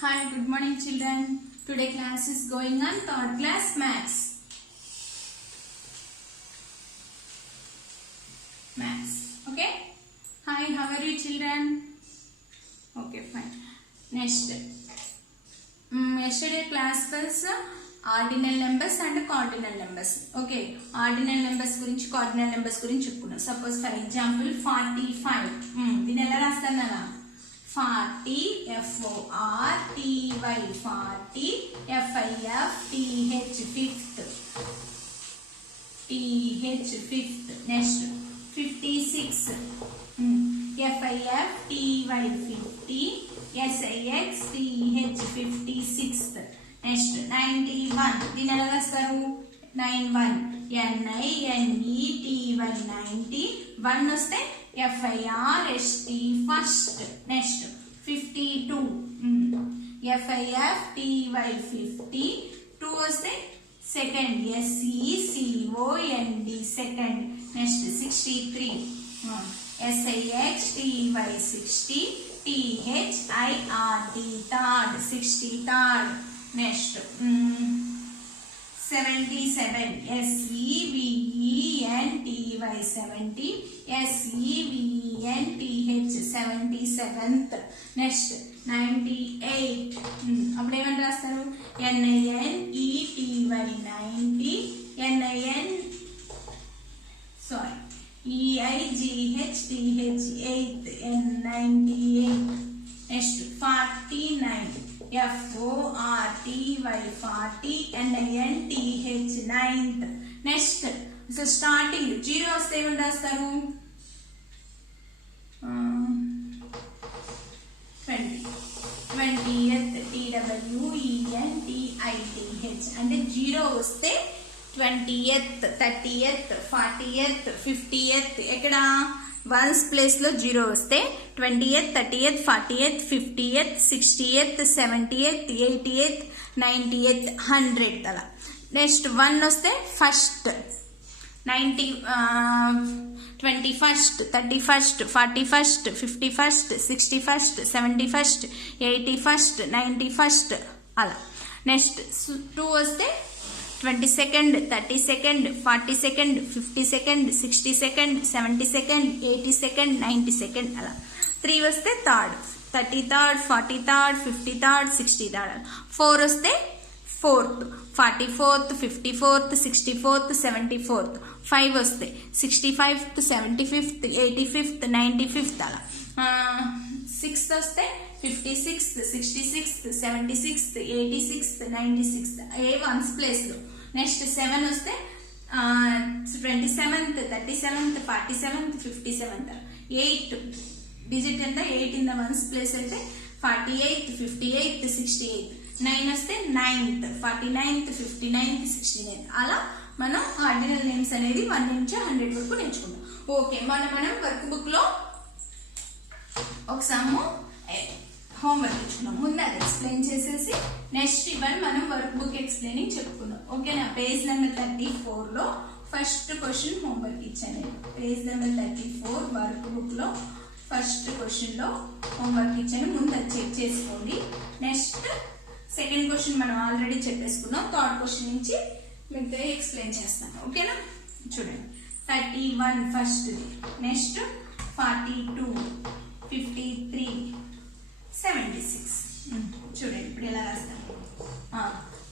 Hi, good morning children. Today class is going on third class maths. Okay? Hi, how are you children? Okay, fine. Next. Yesterday class was ordinal numbers and cardinal numbers. Okay, ordinal numbers gurinchi cardinal numbers gurinchi cheppukunnam. Suppose for example 45. Dini ela rastannana 40 FORTY 40 FIF TH fifth. Next 56 FIF TY 50 SIX TH 56th. Next 91 దీని ఎలా రాస్తారు 91 NINE TY 90 1 వస్తే FIRST first. Next 52 FIF TY 50 2 వస్తే second SECOND second. Next 63 SIX TY 60 THIRD third 60 third. Next 77 SEVENTY 70 SEVENTH 77th. Next 98 అప్పుడు ఏమని రాస్తారు NINETY 90 EIGHTH 8th N98. Next 49 FORTY 40 NINTH 9th. Next so starting 0 వస్తే ఏమని రాస్తారు 20th TWENTITH అంటే 0 వస్తే 20th 30th 40th 50th ఎక్కడ ones place లో 0 వస్తే 20th 30th 40th 50th 60th 70th 80th 90th 100th అలా. నెక్స్ట్ 1 వస్తే first 21st 31st 41st 51st 61st 71st 81st 91st అలా. నెక్స్ట్ 2 వస్తే 22nd 32nd 42nd 52nd 62nd 72nd 82nd 92nd అలా. 3 వస్తే third 33rd 43rd 53rd 63rd. 4 వస్తే fourth 44th 54th 64th 74th. 5 వస్తే 65th 75th 85th 95th అలా. 6 వస్తే 56th 66th 76th 86th 96th ఏ ones place లో. Next 7 వస్తే 27th 37th 47th 57th. 8 digit ఎంత 8 in the ones place అయితే 48th 58th 68th. 9 వస్తే 9th 49th 59th 69th అలా మనం ఆర్డినల్ నేమ్స్ అనేది 1 నుంచి 100 వరకు నేర్చుకుంటాం. ఓకే, మనం వర్క్ బుక్ లో ఒక సమ్ హోంవర్క్ ఇచ్చుకున్నాం. ముందు అది ఎక్స్ప్లెయిన్ చేసేసి నెక్స్ట్ ఇవన్నీ మనం వర్క్ బుక్ ఎక్స్ప్లెయినింగ్ చెప్పుకున్నాం. ఓకేనా? పేజ్ నెంబర్ 34 లో ఫస్ట్ క్వశ్చన్ హోంవర్క్ ఇచ్చాను. పేజ్ నెంబర్ 34 వర్క్ బుక్ లో ఫస్ట్ క్వశ్చన్ లో హోంవర్క్ ఇచ్చాను. ముందు అది చెక్ చేసుకోండి. నెక్స్ట్ సెకండ్ క్వశ్చన్ మనం ఆల్రెడీ చెప్పేసుకున్నాం. థర్డ్ క్వశ్చన్ నుంచి మీకు ఎక్స్ప్లెయిన్ చేస్తాను. ఓకేనా? చూడండి 31 ఫస్ట్, నెక్స్ట్ 42 53 76. చూడండి ఇప్పుడు ఎలా రాస్తాను.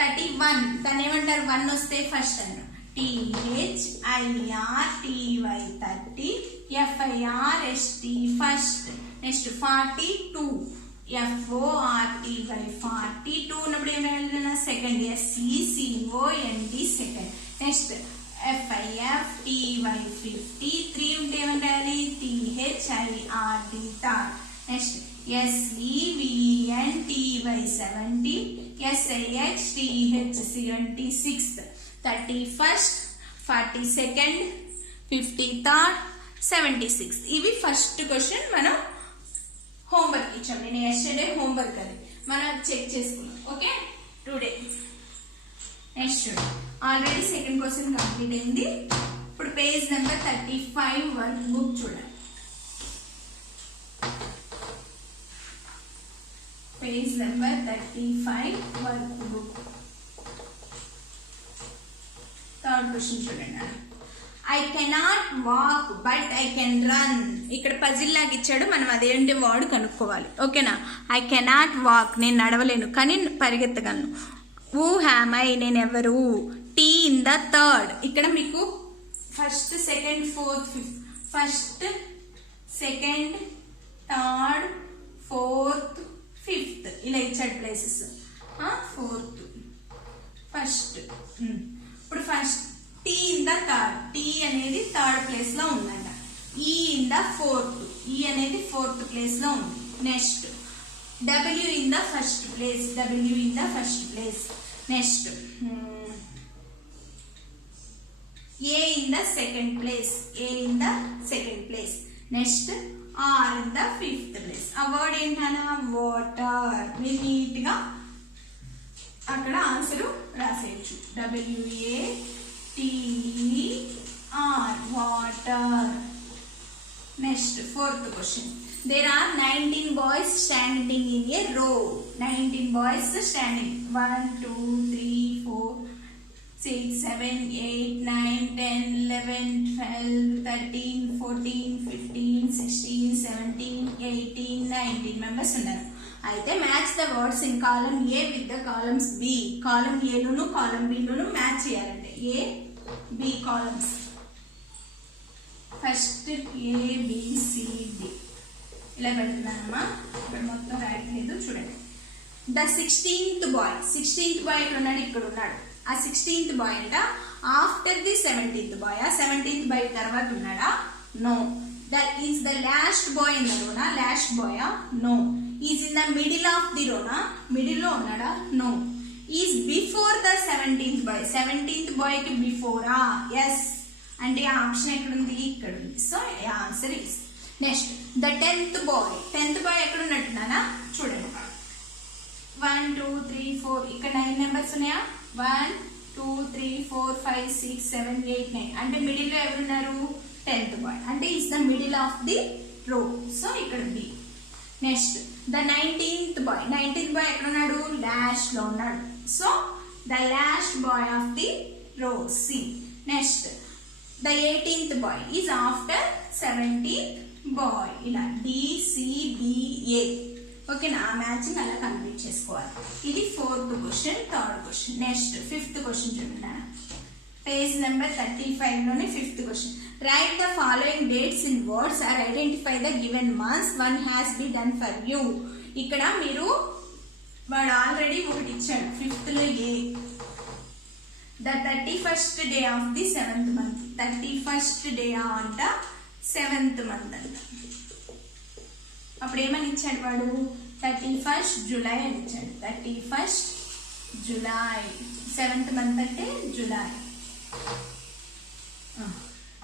31 దాన్ని ఏమంటారు 1 వస్తే ఫస్ట్ అన్నారు THIRTY 30 FIRST first. Next 42 FORTY 42 ఉన్నప్పుడు ఏమైనా second SECOND second. Next FIFTY 50 3 ఉంటే ఏమంటారు THIRD third. Next SEVENTY 70 SIXTH 76th. 31st 42nd 53rd 76th. ఇవి ఫస్ట్ క్వశ్చన్ మనం హోంవర్క్ ఇచ్చాం. నేను ఎస్టర్డే హోంవర్క్ అది మనం చెక్ చేసుకున్నాం. Okay, today next already second question complete అయింది. ఇప్పుడు పేజ్ నెంబర్ 35 వర్క్ బుక్ చూడండి. Page number 35 work book third question చూడండి. I cannot walk but I can run. ఇక్కడ పజిల్ లాగా ఇచ్చాడు, మనం అదేంటి వర్డ్ కనుక్కోవాలి. ఓకేనా? ఐ కెనాట్ వాక్, నేను నడవలేను కానీ పరిగెత్తగలను. హూ హ్యామ్ ఐ, నేను ఎవరు. టీ ఇన్ ద థర్డ్, ఇక్కడ మీకు first second fourth fifth, first second third fourth fifth ఇలా ఇచ్చాడు ప్లేసెస్. Fourth first. ఇప్పుడు first T in the third, T అనేది థర్డ్ ప్లేస్ లో ఉందంట. ఈ ఇన్ ద ఫోర్త్, ఈ అనేది ఫోర్త్ ప్లేస్ లో ఉంది. Next W in the first place, W in the first place. Next A in the second place, A in the second place. Next R in the fifth place. ఆ word ఏంటన్నా water. మీరు neat గా అక్కడ answer రాసేయచ్చు. WATER, water. Next, fourth question. There are 19 boys standing in a row. 19 boys standing. 1, 2, 3, 4, 6, 7, 8, 9, 10, 11, 12, 13, 14, 15, 16, 17, 18, 19 members ఉన్నారు. అయితే match the words in column A with the columns B. Column ఏలోను column బిలోను match చేయాలంటే A B columns. First ABCD ఇలా పెడుతున్నానమ్మా. ఇక్కడ మొత్తం రాయట్లేదు చూడండి. The 16th bye, 16th bye ఇక్కడ ఉన్నాడు, ఇక్కడ ఉన్నాడు. ఆ 16th బాయ్ అంట ఆఫ్టర్ ది 17th బాయ్. ఆ 17th బాయ్ తర్వాత ఉన్నాడా? No. That is the last boy in the రోనా, last boy. No. Is in the middle of the రోనా, మిడిల్ లో ఉన్నాడా? No. Is before the 17th boy, 17th boy కి బిఫోరా? Yes. అంటే ఆ ఆప్షన్ ఎక్కడ ఉంది? ఇక్కడ ఉంది. So answer is. Next the 10th boy, 10th boy ఎక్కడ ఉన్నట్టున్నానా చూడండి. 1, 2, 3, 4 ఇక్కడ 9 మెంబర్స్ ఉన్నాయా? 1, 2, 3, 4, 5, 6, 7, 8, 9 అంటే మిడిల్ లో ఎవరున్నారు? 10th boy. అంటే is the middle of the row. So ఇక్కడ B. Next the 19th boy, 19th boy ఎక్కడ ఉన్నాడు? లాస్ట్ లో ఉన్నాడు. So the last boy of the row C. Next the 18th boy is after 17th boy. ఇలా DCBA. ఓకేనా? ఆ matching అలా complete చేసుకోవాలి. ఇది 4th question. Third question. Next 5th question చూడండి. పేజ్ నెంబర్ 35 లోని 5th question. Write the following dates in words or identify the given months. One has be done for you. ఇక్కడ మీరు వాడు ఆల్రెడీ ఒకటి ఇచ్చాడు 5th లో A. The 31st day of the 7th month. 31st day అంట 7th month అంట. అప్పుడు ఏమని ఇచ్చాడు వాడు? 31st జూలై అని ఇచ్చాడు. 31st July. 7th మంత్ అంటే జూలై.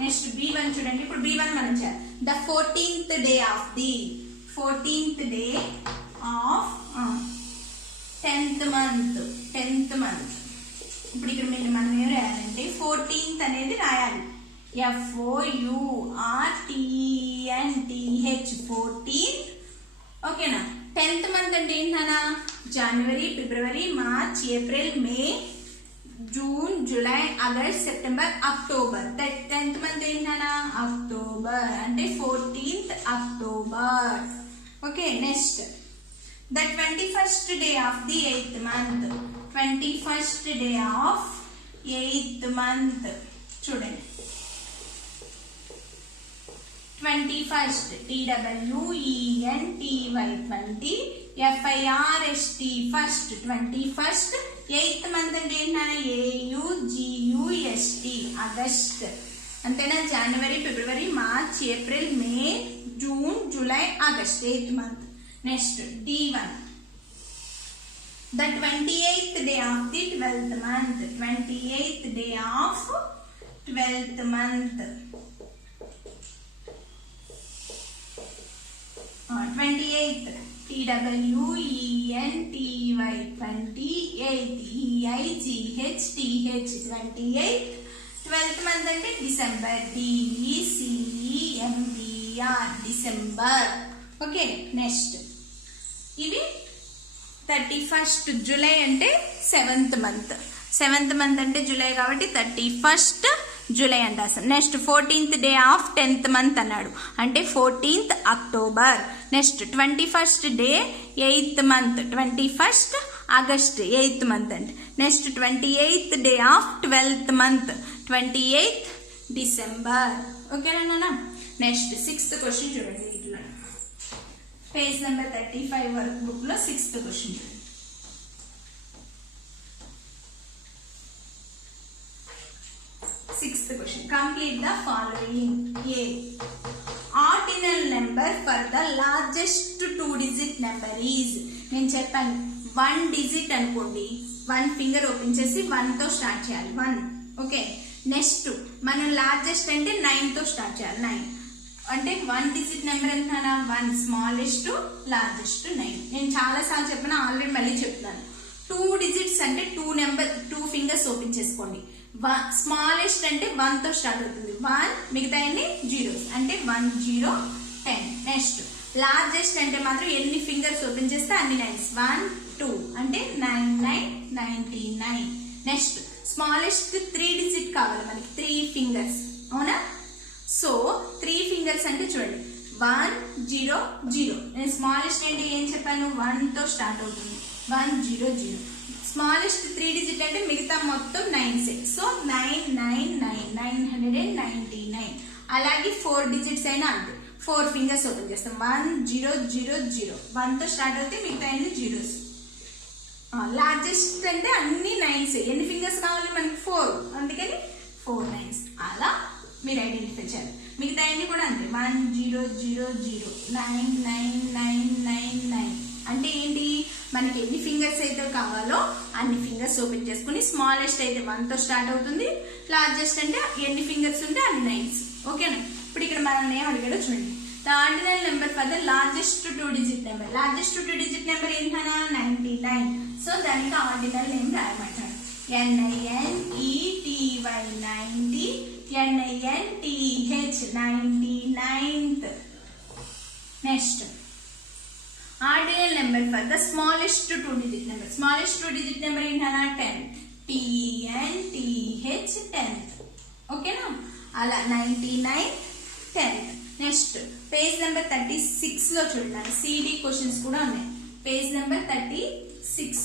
నెక్స్ట్ B1 చూడండి. ఇప్పుడు B1 మనం చేయాలి. The 14th day of the 14th day of 10th month. 10th month. ఇప్పుడు ఇక్కడ మనం ఏం రాయాలంటే 14th అనేది రాయాలి. FOURTENTH 14th. ఓకేనా? 10th మంత్ అంటే ఏంటన్నా? January, February, March, April, May, June, July, August, September, October. 10th month ఏంటన్నా? అక్టోబర్. అంటే 14th October. Okay. Next the 21st day of the 8th month. 21st day of 8th month చూడండి. 21st TWENTY 20 FIRST first. 21st 8th month అంటే ఏంటన్నా? AUGUST August. అంతేనా? January, February, March, April, May, June, July, August 8th month. Next D1 the 28th day of the 12th month. 28th day of 12th month. 28th TWENTY 28th EIGHTH 28th. 12th month అంటే December. DECEMBR December. Okay. Next ఇవి 31st July అంటే 7th month. 7th month అంటే July కాబట్టి 31st July అని రాస్తాం. Next 14th day of 10th month అన్నాడు అంటే 14th October. Next 21st day 8th month, 21st August 8th month అండి. Next 28th day of 12th month, 28th December. ఓకేనా? Next 6th question చూడండి. ఇట్లా page number 35 work book లో 6th question చూడండి. 6th question. Complete the following. A. Ordinal number for the largest 2-digit number is. నేను చెప్పాను 1 digit అనుకోండి, 1 finger open చేసి 1 తో స్టార్ట్ చేయాలి. 1. ఓకే. నెక్స్ట్ మనం లార్జెస్ట్ అంటే 9 తో స్టార్ట్ చేయాలి. 9 అంటే 1 డిజిట్ నెంబర్ ఎంత? 1. Smallest to largest 9. నేను చాలా సార్లు చెప్పిన, ఆల్రెడీ మళ్ళీ చెప్తున్నాను. 2 digits అంటే 2 ఫింగర్స్ ఓపెన్ చేసుకోండి. స్మాలెస్ట్ అంటే 1 తో స్టార్ట్ అవుతుంది. 1 మిగతా అన్ని జీరోస్ అంటే 1 0 10. నెక్స్ట్ లార్జెస్ట్ అంటే మాత్రం ఎన్ని ఫింగర్స్ ఓపెన్ చేస్తే అన్ని 9s. 1 2 అంటే 9 9 99. నెక్స్ట్ స్మాలెస్ట్ 3 digit కావాలి మనకి, 3 ఫింగర్స్. అవునా? సో 3 ఫింగర్స్ అంటే చూడండి 1 0 0. నేను స్మాలెస్ట్ అంటే ఏం చెప్పాను? 1 తో స్టార్ట్ అవుతుంది. 1 0 0. స్మాలెస్ట్ 3 digit అంటే మిగతా మొత్తం 9s. సో 9 9 9 999. అలాగే 4 digits అయినా అంతే, 4 ఫింగర్స్ ఓపెన్ చేస్తాం. 1 0 0 0. 1 తో స్టార్ట్ అవుతే మిగతా అన్ని జీరోస్. లార్జెస్ట్ అంటే అన్ని 9s. ఎన్ని ఫింగర్స్ కావాలి మనకి? 4. అందుకని 4 9s. అలా మీరు ఐడెంటిఫై చేయాలి. మిగతా అన్ని కూడా అంతే. 1 0 0 0 9 9 9 9 9. అంటే ఏంటి? మనకి ఎన్ని ఫింగర్స్ అయితే కావాలో అన్ని ఫింగర్స్ ఓపెన్ చేసుకుని, స్మాలెస్ట్ అయితే 1 తో స్టార్ట్ అవుతుంది, లార్జెస్ట్ అంటే ఎన్ని ఫింగర్స్ ఉంటే అన్ని 9s. ఓకేనా? ఇప్పుడు ఇక్కడ మనల్ని ఏం అడిగాడో చూడండి. The ordinal number for the largest 2 digit number. Largest 2 digit number ఏంటన్నా? 99. సో దానికి ఆర్డినల్ నేమ్ రాయమంటాడు. NINETY 90, NINTH 99th. Next ordinal number for the smallest 2 digit number. Smallest 2 digit number ఏంటన్నా? 10, TNTH 10th. ఓకేనా? అలా 99 10th. నెక్స్ట్ పేజ్ నెంబర్ 36 లో చూడండి, CD questions కూడా ఉన్నాయి. Page number 36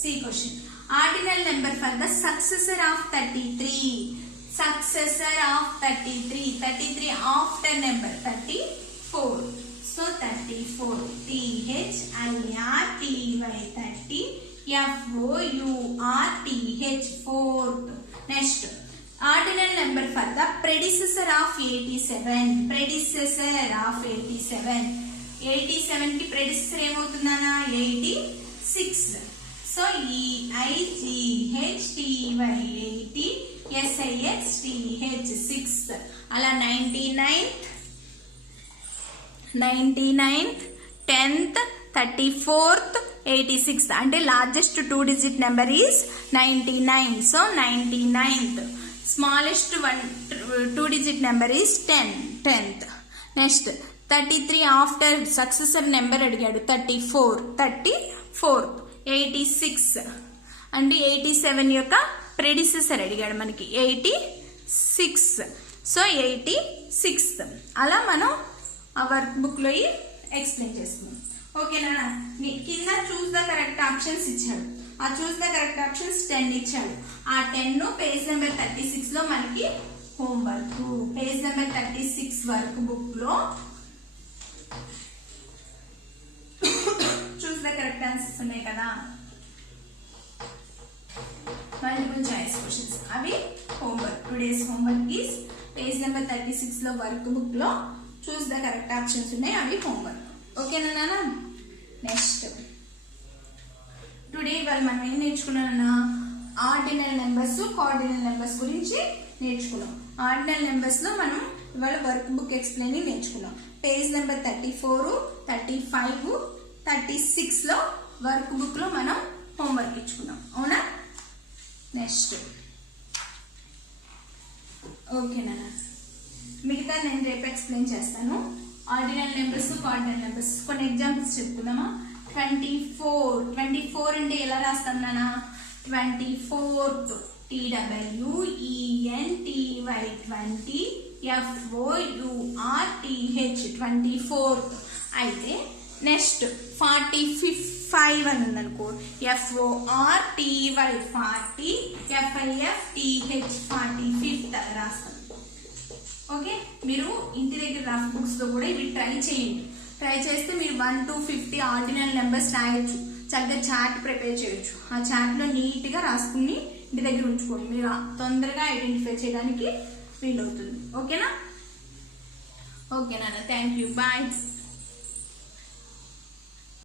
C question. Ordinal number for the successor of 33. Successor of 33. 33 after number 34. So 34 THIRTY 30 FOURTH 4th. Next ordinal number for the predecessor of 87. Predecessor of 87. 87 కి predecessor ఏమవుతుందన్నా? 86. So EIGHTY 80 SIXTH 6th. అలా 99th 10th 34th 86th. అంటే largest 2 digit number is 99. So 99th. Smallest 2 digit number is 10th. Next 33 after successor number అడిగాడు. 34th. 86 అంటే 87 యొక్క predecessor అడిగాడు మనకి. 86. So 86th. అలా మనం ఆ వర్క్ బుక్ లో ఎక్స్ప్లెయిన్ చేస్తున్నాం. ఓకేనా? కింద చూస్ ద కరెక్ట్ ఆప్షన్స్ ఇచ్చాడు. ఆ చూస్ ద కరెక్ట్ ఆప్షన్స్ 10 ఇచ్చాడు. ఆ 10 పేజ్ నెంబర్ 36 లో మనకి homework. Page number 36 work book లో చూస్ ద కరెక్ట్ ఆన్సర్స్ ఉన్నాయి కదా, మల్టిపుల్ చాయిస్ క్వశ్చన్స్. అవి homework. Today's homework is page number 36 లో వర్క్ బుక్ లో చూస్ ద కరెక్ట్ ఆప్షన్స్ ఉన్నాయి, అవి హోంవర్క్. ఓకేనా నాన్న? నెక్స్ట్ టుడే ఇవాళ మనం ఏం నేర్చుకున్నామన్నా? ఆర్డినల్ నెంబర్స్, కార్డినల్ నెంబర్స్ గురించి నేర్చుకున్నాం. ఆర్డినల్ నెంబర్స్ లో మనం ఇవాళ వర్క్ బుక్ ఎక్స్ప్లెయినింగ్ నేర్చుకున్నాం. పేజ్ నెంబర్ 34, 35, 36 లో వర్క్ బుక్ లో మనం హోంవర్క్ ఇచ్చుకున్నాం. అవునా? నెక్స్ట్ ఓకేనా? మిగతా నేను రేపు ఎక్స్ప్లెయిన్ చేస్తాను. ఆర్డినల్ నెంబర్స్, కార్డినల్ నెంబర్స్ కొన్ని ఎగ్జాంపుల్స్ చెప్పుకుందామా? 24. 24 అంటే ఎలా రాస్తాం నాన్న? 24th TWENTY 20 FOURTH 24th. అయితే నెక్స్ట్ 45 అని ఉందనుకో, FORTY 40 FIFTH 45th అలా రాస్తాం. ఓకే, మీరు ఇంటి దగ్గర రఫ్ బుక్స్ తో కూడా ఇవి ట్రై చేయండి. ట్రై చేస్తే మీరు 1 to 50 ఆర్డినల్ నెంబర్స్ రాయొచ్చు. చక్కగా చార్ట్ ప్రిపేర్ చేయొచ్చు. ఆ చార్ట్ లో నీట్ గా రాసుకుని ఇంటి దగ్గర ఉంచుకోండి. మీరు తొందరగా ఐడెంటిఫై చేయడానికి వీలవుతుంది. ఓకేనా? ఓకే నాన్న, థ్యాంక్ యూ, బాయ్.